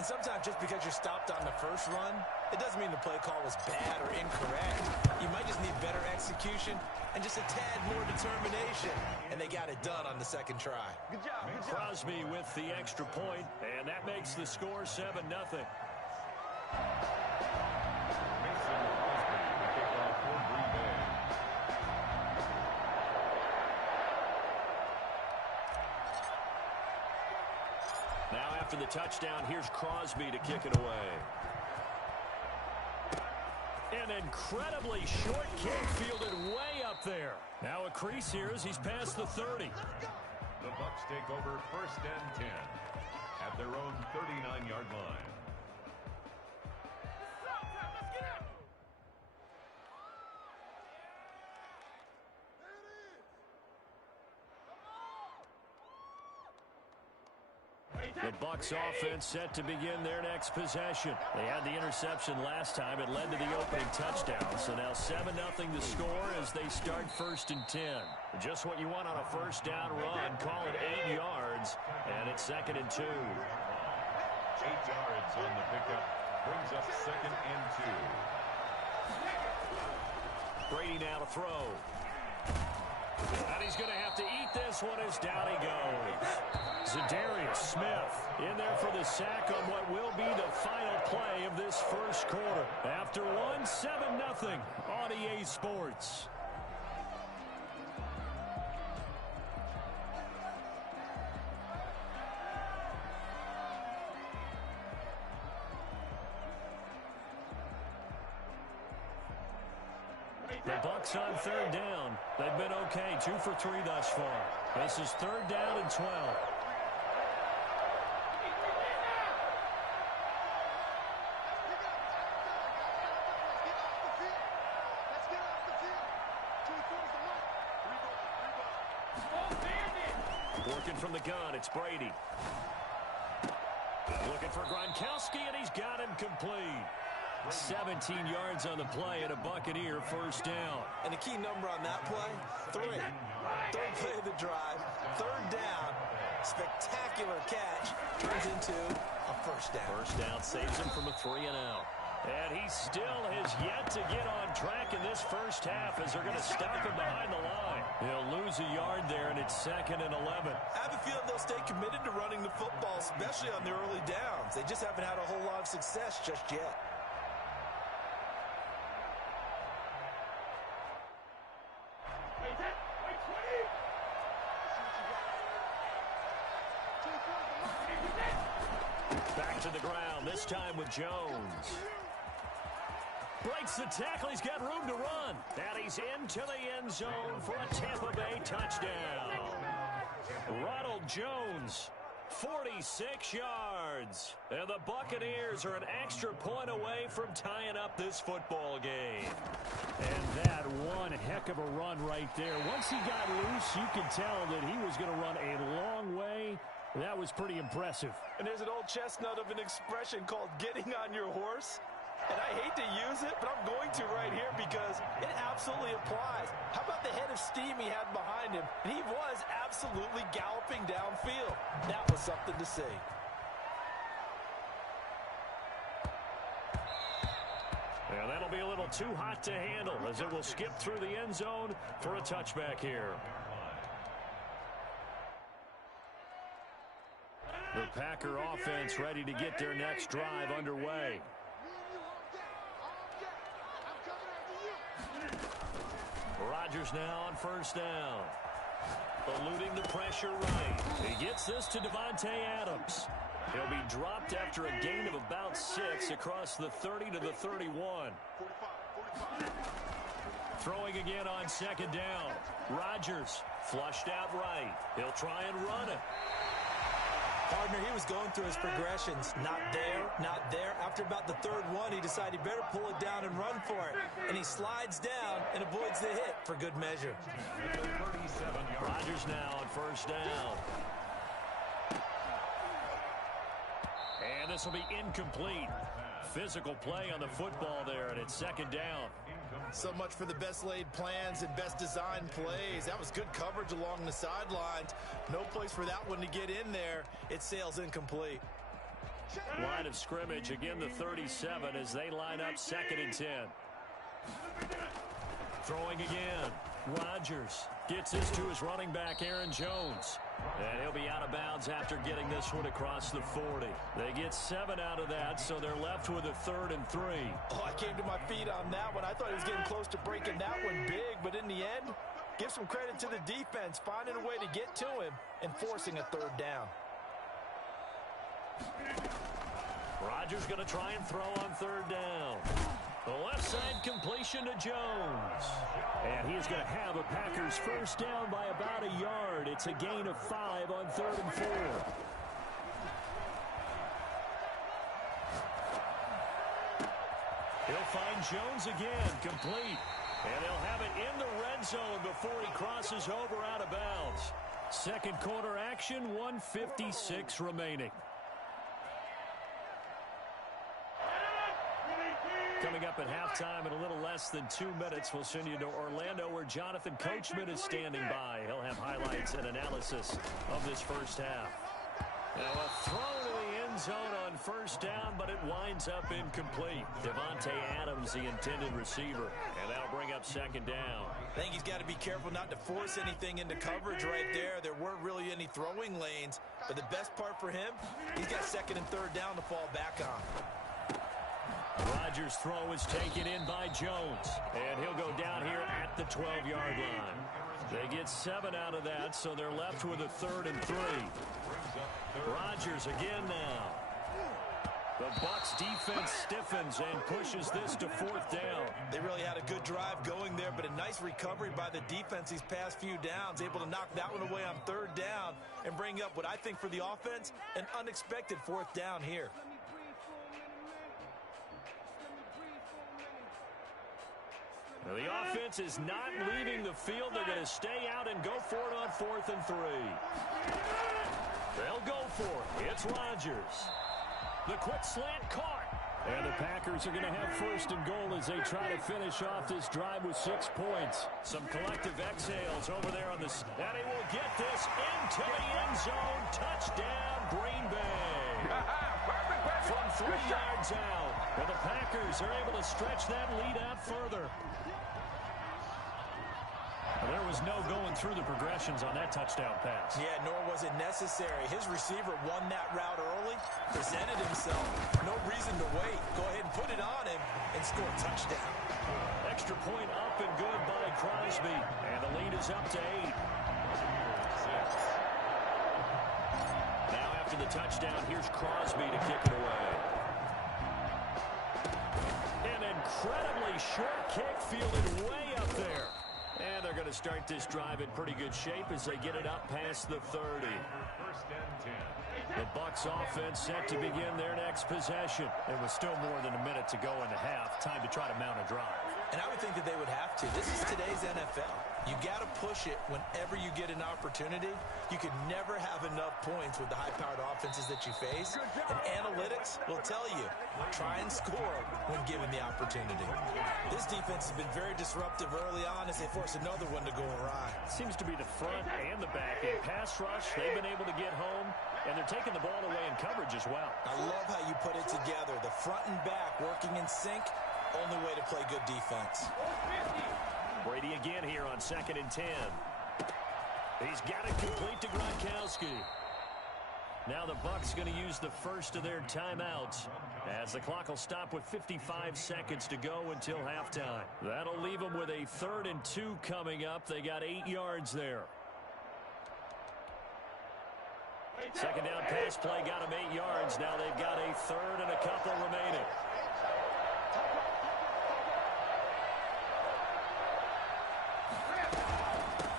And sometimes just because you're stopped on the first run, it doesn't mean the play call was bad or incorrect. You might just need better execution and just a tad more determination. And they got it done on the second try. Good job. Good job. Crosby with the extra point, and that makes the score 7-0. Now after the touchdown, here's Crosby to kick it away. An incredibly short kick fielded way up there. Now a crease here as he's past the 30. The Bucs take over 1st and 10 at their own 39-yard line. The Bucs offense set to begin their next possession. They had the interception last time. It led to the opening touchdown. So now 7-0 the score as they start 1st and 10. Just what you want on a first down run. Call it 8 yards. And it's 2nd and 2. 8 yards on the pickup. Brings up 2nd and 2. Brady now to throw. And he's going to have to eat this one as down he goes. Zadarius Smith in there for the sack on what will be the final play of this first quarter. After one, 7-0 on EA Sports. The Bucs on 3rd down. They've been okay, 2 for 3 thus far. This is 3rd down and 12. Working from the gun, it's Brady. Looking for Gronkowski, and he's got him complete. 17 yards on the play and a Buccaneer first down. And the key number on that play, 3. 3rd play of the drive, 3rd down, spectacular catch, turns into a first down. First down saves him from a 3-and-out. And he still has yet to get on track in this first half as they're going to stop him behind the line. He'll lose a yard there, and it's 2nd and 11. I have a feeling they'll stay committed to running the football, especially on the early downs. They just haven't had a whole lot of success just yet. Back to the ground, this time with Jones. Breaks the tackle, he's got room to run. And he's into the end zone for a Tampa Bay touchdown. Ronald Jones, 46 yards. And the Buccaneers are an extra point away from tying up this football game. And that one heck of a run right there. Once he got loose, you could tell that he was going to run a long way. That was pretty impressive. And there's an old chestnut of an expression called getting on your horse. And I hate to use it, but I'm going to right here because it absolutely applies. How about the head of steam he had behind him? And he was absolutely galloping downfield. That was something to see. Yeah, that'll be a little too hot to handle as it will skip through the end zone for a touchback here. The Packer offense ready to get their next drive underway. Rodgers now on first down. Eluding the pressure right. He gets this to Devontae Adams. He'll be dropped after a gain of about 6 across the 30 to the 31. Throwing again on 2nd down. Rodgers flushed out right. He'll try and run it. Partner, he was going through his progressions. Not there, not there. After about the 3rd one, he decided he better pull it down and run for it. And he slides down and avoids the hit for good measure. Rodgers now on first down. And this will be incomplete. Physical play on the football there, and it's 2nd down. So much for the best laid plans and best designed plays. That was good coverage along the sidelines. No place for that one to get in there. It sails incomplete. Line of scrimmage, again the 37 as they line up 2nd and 10. Throwing again. Rodgers gets this to his running back, Aaron Jones. And he'll be out of bounds after getting this one across the 40. They get 7 out of that, so they're left with a 3rd and 3. Oh, I came to my feet on that one. I thought he was getting close to breaking that one big, but in the end, give some credit to the defense, finding a way to get to him and forcing a 3rd down. Rodgers going to try and throw on 3rd down. The left side completion to Jones. And he's going to have a Packers first down by about a yard. It's a gain of 5 on 3rd and 4. He'll find Jones again, complete. And they'll have it in the red zone before he crosses over out of bounds. Second quarter action, 1:56 remaining. Coming up at halftime in a little less than 2 minutes, we'll send you to Orlando where Jonathan Coachman is standing by. He'll have highlights and analysis of this first half. Now a throw to the end zone on first down, but it winds up incomplete. Devontae Adams, the intended receiver, and that'll bring up 2nd down. I think he's got to be careful not to force anything into coverage right there. There weren't really any throwing lanes, but the best part for him, he's got 2nd and 3rd down to fall back on. Rodgers' throw is taken in by Jones, and he'll go down here at the 12-yard line. They get 7 out of that, so they're left with a 3rd and 3. Rodgers again now. The Bucs defense stiffens and pushes this to 4th down. They really had a good drive going there, but a nice recovery by the defense these past few downs, able to knock that one away on 3rd down and bring up what I think for the offense, an unexpected 4th down here. Now the offense is not leaving the field. They're going to stay out and go for it on 4th and 3. They'll go for it. It's Rodgers. The quick slant caught. And the Packers are going to have 1st and goal as they try to finish off this drive with 6 points. Some collective exhales over there on this. And he will get this into the end zone. Touchdown, Green Bay. From 3 yards out. And the Packers are able to stretch that lead out further. Well, there was no going through the progressions on that touchdown pass. Yeah, nor was it necessary. His receiver won that route early, presented himself. No reason to wait. Go ahead and put it on him and score a touchdown. Extra point up and good by Crosby. And the lead is up to 8. Now after the touchdown, here's Crosby to kick it away. An incredibly short kick fielded way up there. And they're going to start this drive in pretty good shape as they get it up past the 30. The Bucs offense set to begin their next possession. There was still more than a minute to go in the half. Time to try to mount a drive. And I would think that they would have to. This is today's NFL. You got to push it whenever you get an opportunity. You can never have enough points with the high-powered offenses that you face. And analytics will tell you, try and score when given the opportunity. This defense has been very disruptive early on as they force another one to go awry. Seems to be the front and the back. In pass rush, they've been able to get home, and they're taking the ball away in coverage as well. I love how you put it together. The front and back working in sync, only way to play good defense. Brady again here on 2nd and 10. He's got it complete to Gronkowski. Now the Bucs going to use the first of their timeouts as the clock will stop with 55 seconds to go until halftime. That'll leave them with a 3rd and 2 coming up. They got 8 yards there. Second down pass play got them 8 yards. Now they've got a 3rd and a couple remaining.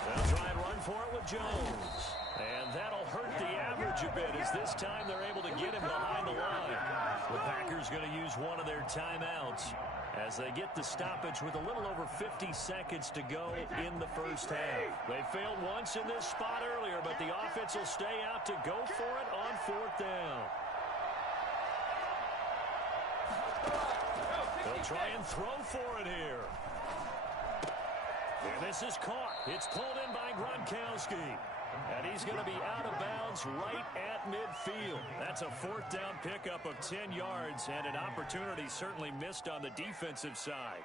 They'll try and run for it with Jones. And that'll hurt the average a bit as this time they're able to get him behind the line. The Packers going to use one of their timeouts as they get the stoppage with a little over 50 seconds to go in the first half. They failed once in this spot earlier, but the offense will stay out to go for it on 4th down. They'll try and throw for it here. And this is caught. It's pulled in by Gronkowski. And he's going to be out of bounds right at midfield. That's a 4th down pickup of 10 yards and an opportunity certainly missed on the defensive side.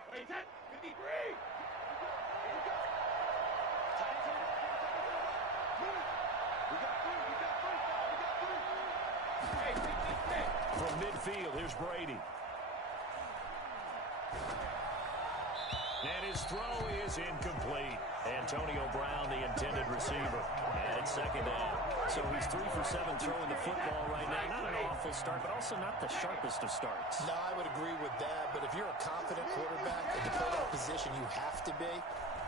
From midfield, here's Brady. And his throw is incomplete. Antonio Brown, the intended receiver. And it's 2nd down. So he's 3 for 7 throwing the football right now. Not an awful start, but also not the sharpest of starts. No, I would agree with that. But if you're a confident quarterback and to play that position you have to be,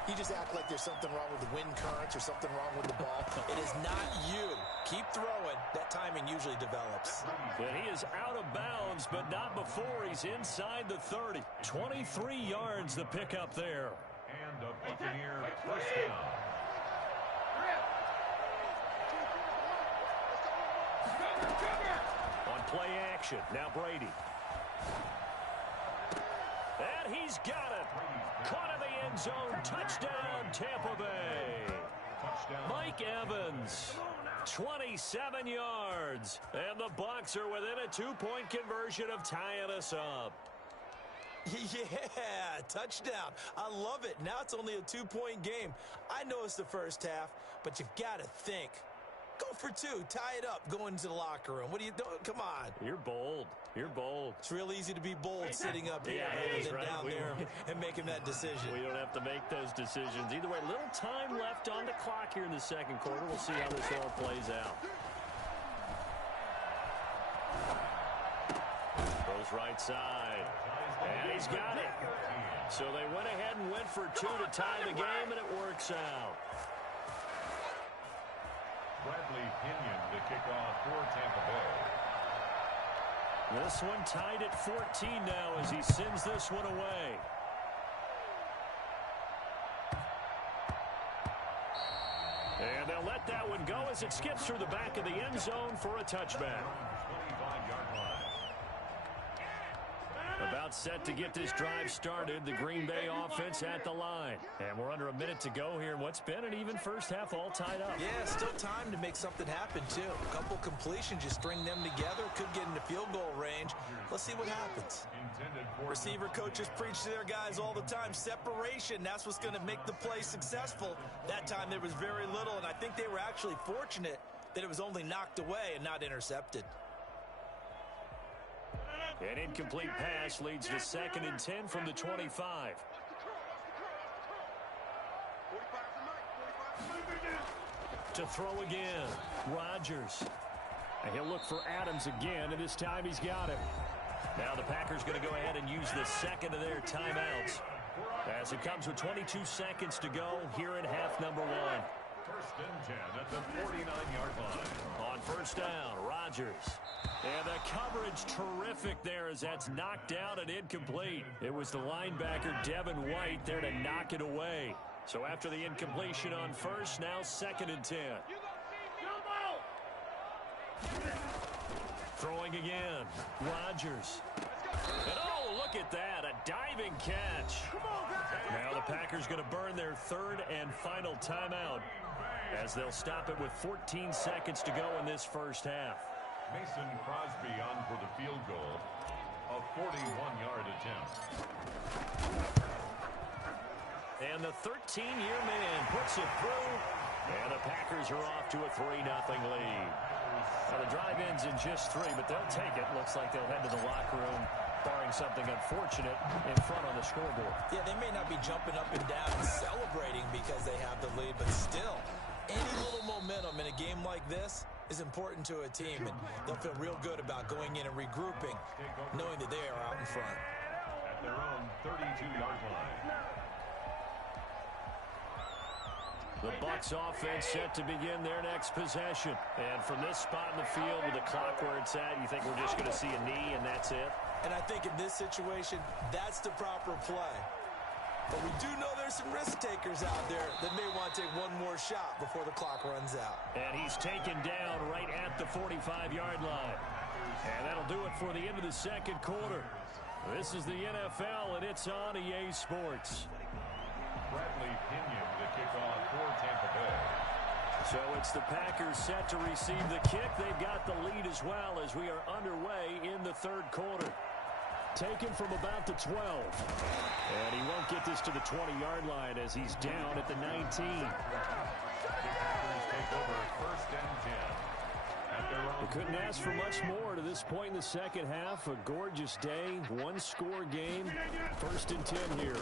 you just act like there's something wrong with the wind currents or something wrong with the ball. It is not you. Keep throwing. That timing usually develops. And he is out of bounds, but not before he's inside the 30. 23 yards the pickup there. And a Buccaneer 1st down. On play action, now Brady. And he's got it. Caught in the end zone. Touchdown, Tampa Bay. Touchdown. Mike Evans, 27 yards. And the Bucs are within a 2-point conversion of tying us up. Yeah, touchdown. I love it. Now it's only a 2-point game. I know it's the first half, but you've got to think. Go for 2. Tie it up. Go into the locker room. What are you doing? Come on. You're bold. You're bold. It's real easy to be bold sitting up here than down there and making that decision. We don't have to make those decisions. Either way, little time left on the clock here in the 2nd quarter. We'll see how this all plays out. Goes right side. And he's got it. So they went ahead and went for 2 to tie the game, and it works out. Bradley Pinion to kick off for Tampa Bay. This one tied at 14 now as he sends this one away. And they'll let that one go as it skips through the back of the end zone for a touchback. 25-yard line. About set to get this drive started, the Green Bay offense at the line. And we're under a minute to go here in what's been an even first half, all tied up. Yeah, still time to make something happen, too. A couple completions, you string them together, could get into field goal range. Let's see what happens. Receiver coaches preach to their guys all the time. Separation, that's what's going to make the play successful. That time there was very little, and I think they were actually fortunate that it was only knocked away and not intercepted. An incomplete pass leads to 2nd and 10 from the 25. To throw again, Rodgers. And he'll look for Adams again, and this time he's got it. Now the Packers going to go ahead and use the 2nd of their timeouts, as it comes with 22 seconds to go here in half number 1. 1st and 10 at the 49-yard line. On 1st down, Rodgers. And the coverage terrific there as that's knocked down and incomplete. It was the linebacker Devin White there to knock it away. So after the incompletion on 1st, now 2nd and 10. Throwing again, Rodgers. And oh, look at that, a diving catch. Now the Packers going to burn their 3rd and final timeout as they'll stop it with 14 seconds to go in this first half. Mason Crosby on for the field goal. A 41-yard attempt. And the 13-year man puts it through. And the Packers are off to a 3-0 lead. Now the drive ends in just 3, but they'll take it. Looks like they'll head to the locker room, barring something unfortunate in front on the scoreboard. Yeah, they may not be jumping up and down and celebrating because they have the lead, but still, any little momentum in a game like this is important to a team, and they'll feel real good about going in and regrouping, knowing that they are out in front. At their own 32-yard line. The Bucs offense set to begin their next possession. And from this spot in the field with the clock where it's at, you think we're just going to see a knee and that's it? And I think in this situation, that's the proper play. But we do know there's some risk takers out there that may want to take one more shot before the clock runs out. And he's taken down right at the 45-yard line. And that'll do it for the end of the 2nd quarter. This is the NFL, and it's on EA Sports. Bradley Pinion to kick off for Tampa Bay. So it's the Packers set to receive the kick. They've got the lead as well as we are underway in the third quarter. Taken from about the 12. And he won't get this to the 20-yard line as he's down at the 19. Take over first and 10. We couldn't ask for much more to this point in the second half. A gorgeous day, one-score game. First and 10 here.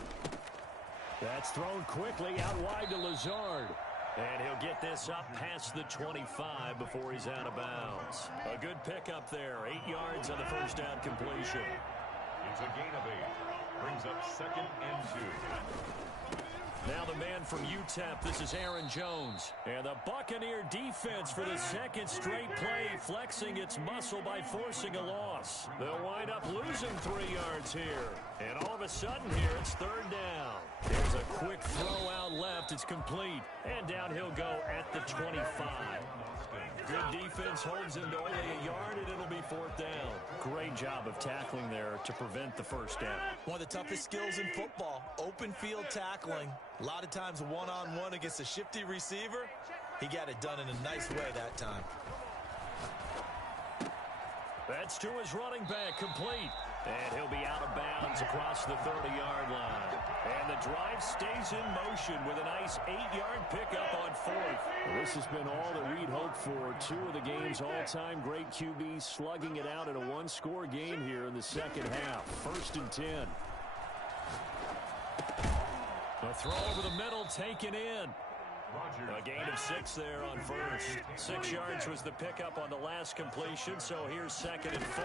That's thrown quickly out wide to Lazard. And he'll get this up past the 25 before he's out of bounds. A good pickup there. 8 yards on the first down completion. It's a gain of 8. Brings up second and 2. Now the man from UTEP, this is Aaron Jones. And the Buccaneer defense for the second straight play, flexing its muscle by forcing a loss. They'll wind up losing 3 yards here. And all of a sudden here, it's third down. There's a quick throw out left. It's complete. And down he'll go at the 25. Good defense holds him to only a yard, and it'll be fourth down. Great job of tackling there to prevent the first down. One of the toughest skills in football, open field tackling. A lot of times one-on-one against a shifty receiver. He got it done in a nice way that time. That's to his running back, complete. And he'll be out of bounds across the 30-yard line. And the drive stays in motion with a nice 8-yard pickup on fourth. Well, this has been all that we'd hoped for. 2 of the game's all-time great QBs slugging it out in a one-score game here in the second half. First and 10. A throw over the middle taken in. A gain of 6 there on first. 6 yards was the pickup on the last completion, so here's second and 4.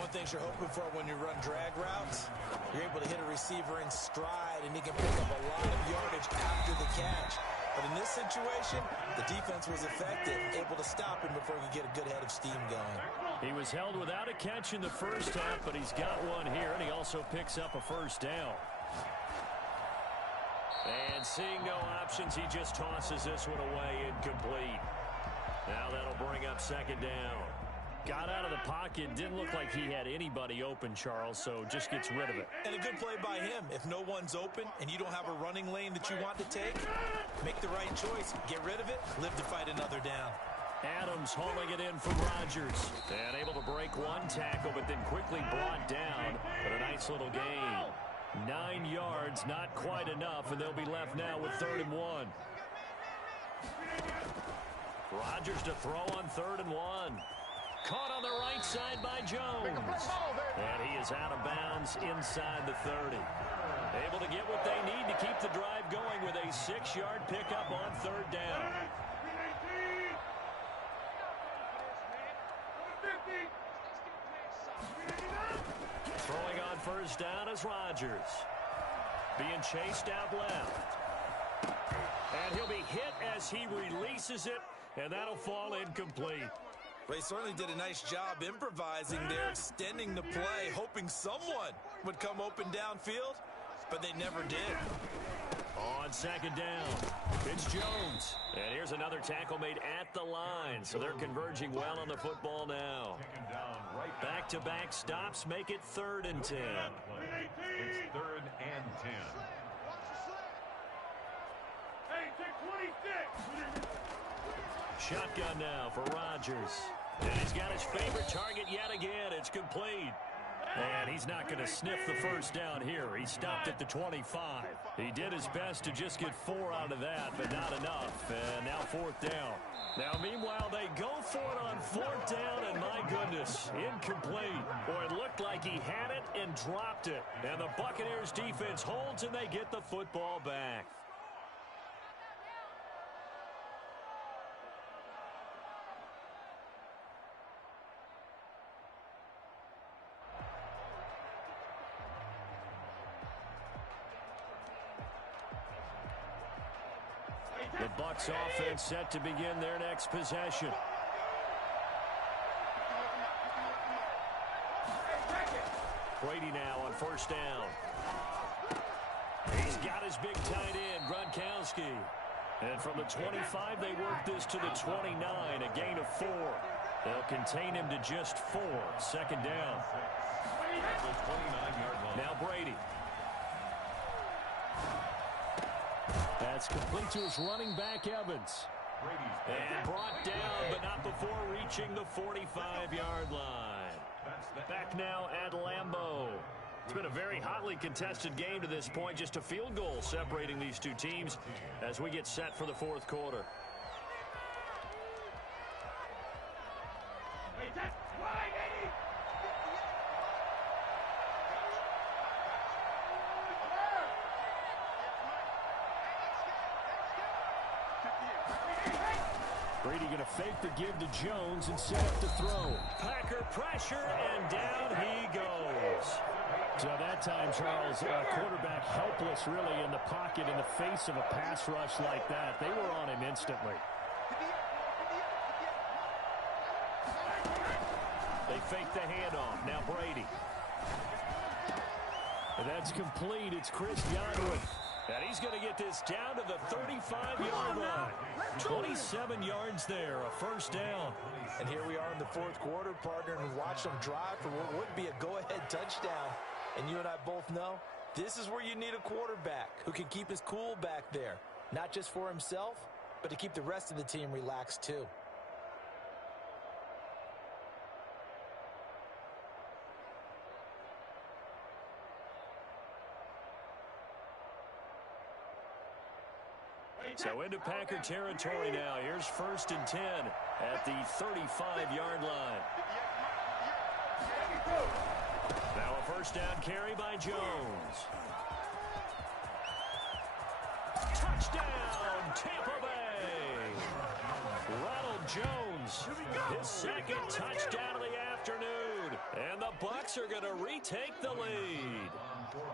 One thing you're hoping for when you run drag routes, you're able to hit a receiver in stride, and he can pick up a lot of yardage after the catch. But in this situation, the defense was effective, able to stop him before he could get a good head of steam going. He was held without a catch in the first half, but he's got one here, and he also picks up a first down. And seeing no options, he just tosses this one away, incomplete. Now that'll bring up second down. Got out of the pocket, didn't look like he had anybody open, Charles, so just gets rid of it. And a good play by him. If no one's open and you don't have a running lane that you want to take, make the right choice. Get rid of it, live to fight another down. Adams hauling it in from Rodgers. And able to break one tackle, but then quickly brought down. But a nice little gain. 9 yards, not quite enough, and they'll be left now with 3rd and 1. Rodgers to throw on 3rd and 1. Caught on the right side by Jones. And he is out of bounds inside the 30. Able to get what they need to keep the drive going with a 6-yard pickup on 3rd down. Throwing on first down is Rodgers. Being chased out left. And he'll be hit as he releases it, and that'll fall incomplete. Well, he certainly did a nice job improvising there, extending the play, hoping someone would come open downfield, but they never did. On second down, it's Jones. And here's another tackle made at the line, so they're converging well on the football now. Back-to-back stops make it 3rd and 10. It's 3rd and 10. Shotgun now for Rodgers. And he's got his favorite target yet again. It's complete. And he's not going to sniff the first down here. He stopped at the 25. He did his best to just get 4 out of that, but not enough. And now 4th down. Now, meanwhile, they go for it on 4th down, and my goodness, incomplete. Boy, it looked like he had it and dropped it. And the Buccaneers defense holds, and they get the football back. The Bucs offense set to begin their next possession. Brady now on first down. He's got his big tight end, Gronkowski. And from the 25, they work this to the 29, a gain of 4. They'll contain him to just 4. Second down. Now Brady. That's complete to his running back, Evans. And brought down, but not before reaching the 45-yard line. Back now at Lambeau. It's been a very hotly contested game to this point. Just a field goal separating these two teams as we get set for the fourth quarter. Brady going to fake the give to Jones and set up the throw. Packer pressure, and down he goes. So that time, Charles, quarterback helpless really in the pocket in the face of a pass rush like that. They were on him instantly. They fake the handoff. Now Brady. And that's complete. It's Chris Godwin. And he's going to get this down to the 35-yard line. 27 yards there, a first down. And here we are in the fourth quarter, partner, and watch them drive for what would be a go-ahead touchdown. And you and I both know this is where you need a quarterback who can keep his cool back there. Not just for himself, but to keep the rest of the team relaxed too. So into Packer territory now. Here's 1st and 10 at the 35-yard line. Now a first down carry by Jones. Touchdown, Tampa Bay. Ronald Jones, his second touchdown of the afternoon. And the Bucs are going to retake the lead.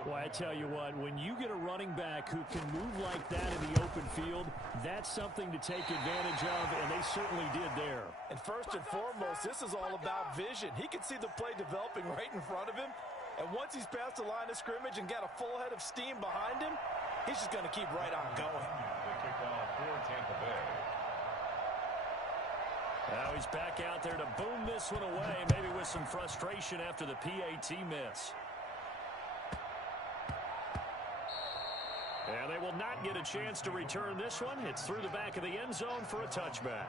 Well, I tell you what, when you get a running back who can move like that in the open field, that's something to take advantage of, and they certainly did there. And first and foremost, this is all about vision. He can see the play developing right in front of him, and once he's past the line of scrimmage and got a full head of steam behind him, he's just going to keep right on going. The kickoff for Tampa Bay. Now he's back out there to boom this one away, maybe with some frustration after the PAT miss. And they will not get a chance to return this one. It's through the back of the end zone for a touchback.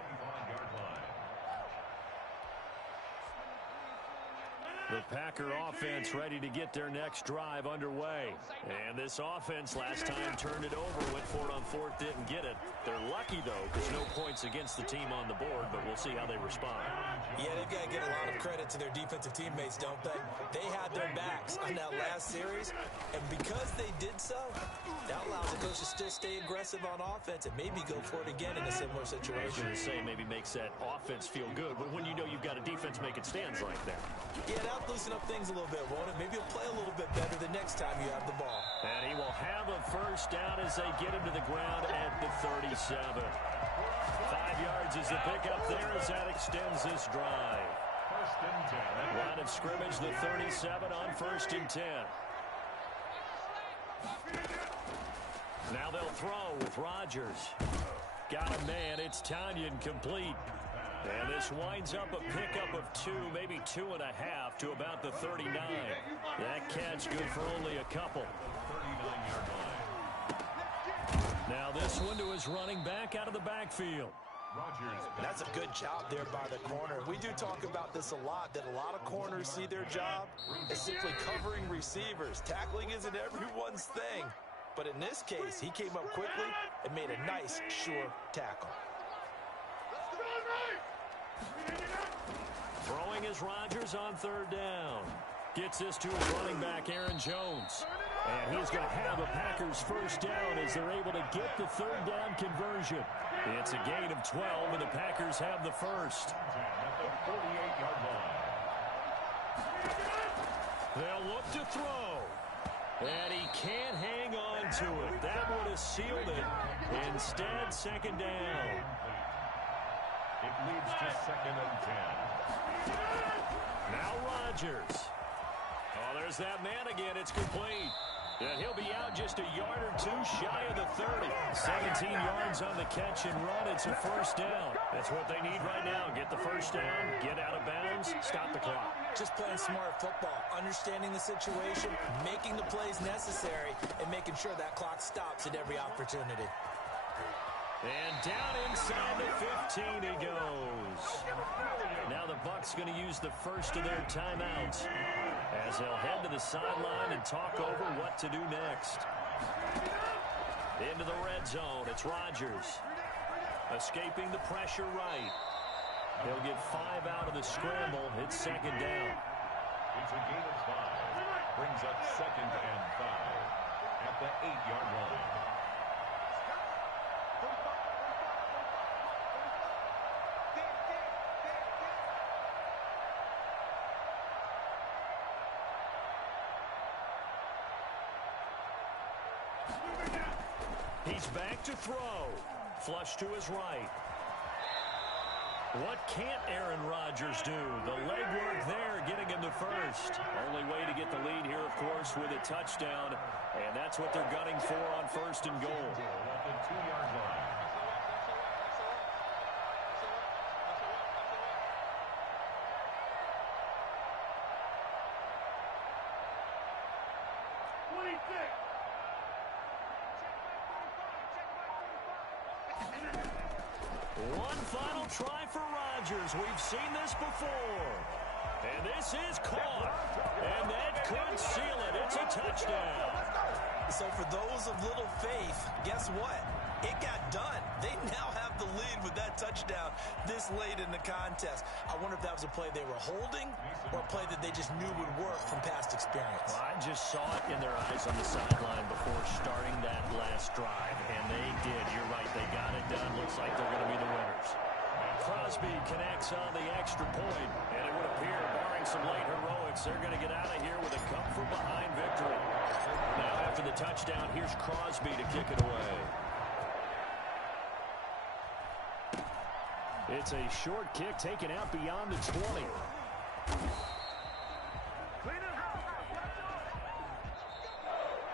The Packer offense ready to get their next drive underway. And this offense last time turned it over, went for it on fourth, didn't get it. They're lucky, though, because no points against the team on the board, but we'll see how they respond. Yeah, they've got to give a lot of credit to their defensive teammates, don't they? They had their backs on that last series, and because they did so, that allows the coach to still stay aggressive on offense and maybe go for it again in a similar situation. I was going to say maybe makes that offense feel good, but when you know you've got a defense making stands like that. Yeah, that'll loosen up things a little bit, won't it? Maybe he'll play a little bit better the next time you have the ball. And he will have a first down as they get him to the ground at the 37. 5 yards is the pickup there as that extends this drive. First and 10. Line of scrimmage, the 37 on 1st and 10. Now they'll throw with Rodgers. Got a man. It's Tanyan complete. And this winds up a pickup of 2, maybe 2.5 to about the 39. That catch good for only a couple. 39-yard line. Now this one to his running back out of the backfield. Rodgers. That's a good job there by the corner. We do talk about this a lot, that a lot of corners see their job as simply covering receivers. Tackling isn't everyone's thing. But in this case, he came up quickly and made a nice, sure tackle. Throwing is Rodgers on 3rd down. Gets this to his running back, Aaron Jones. And he's going to have a Packers first down as they're able to get the 3rd down conversion. It's a gain of 12, and the Packers have the first. At the 48-yard line. They'll look to throw. And he can't hang on to it. That would have sealed it. Instead, 2nd down. It leads to 2nd and 10. Now Rodgers. Oh, there's that man again. It's complete. And he'll be out just a yard or 2 shy of the 30. 17 yards on the catch and run. It's a first down. That's what they need right now. Get the first down, get out of bounds, stop the clock. Just playing smart football, understanding the situation, making the plays necessary, and making sure that clock stops at every opportunity. And down inside the 15 he goes. Now the Bucs going to use the first of their timeouts as they'll head to the sideline and talk over what to do next. Into the red zone, it's Rodgers. Escaping the pressure right. He'll get 5 out of the scramble. It's second down. It's a gain of 5. Brings up second and 5 at the 8-yard line. He's back to throw. Flush to his right. What can't Aaron Rodgers do? The legwork there, getting him to first. Only way to get the lead here, of course, with a touchdown. And that's what they're gunning for on first and goal. At the 2-yard line. One final try for Rodgers. We've seen this before. And this is caught. And that could seal it. It's a touchdown. So for those of little faith, guess what? It got done. They now have the lead with that touchdown this late in the contest. I wonder if that was a play they were holding or a play that they just knew would work from past experience. Well, I just saw it in their eyes on the sideline before starting that last drive, and they did. You're right. They got it done. Looks like they're going to be the winners. Crosby connects on the extra point, and it would appear, barring some late heroics, they're going to get out of here with a come-from-behind victory. Now, after the touchdown, here's Crosby to kick it away. It's a short kick taken out beyond the 20.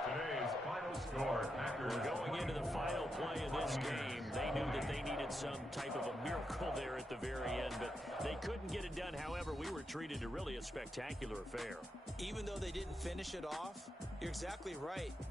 Today's final score, Packers. Going into the final play of this game, they knew that they needed some type of a miracle there at the very end, but they couldn't get it done. However, we were treated to really a spectacular affair. Even though they didn't finish it off, you're exactly right.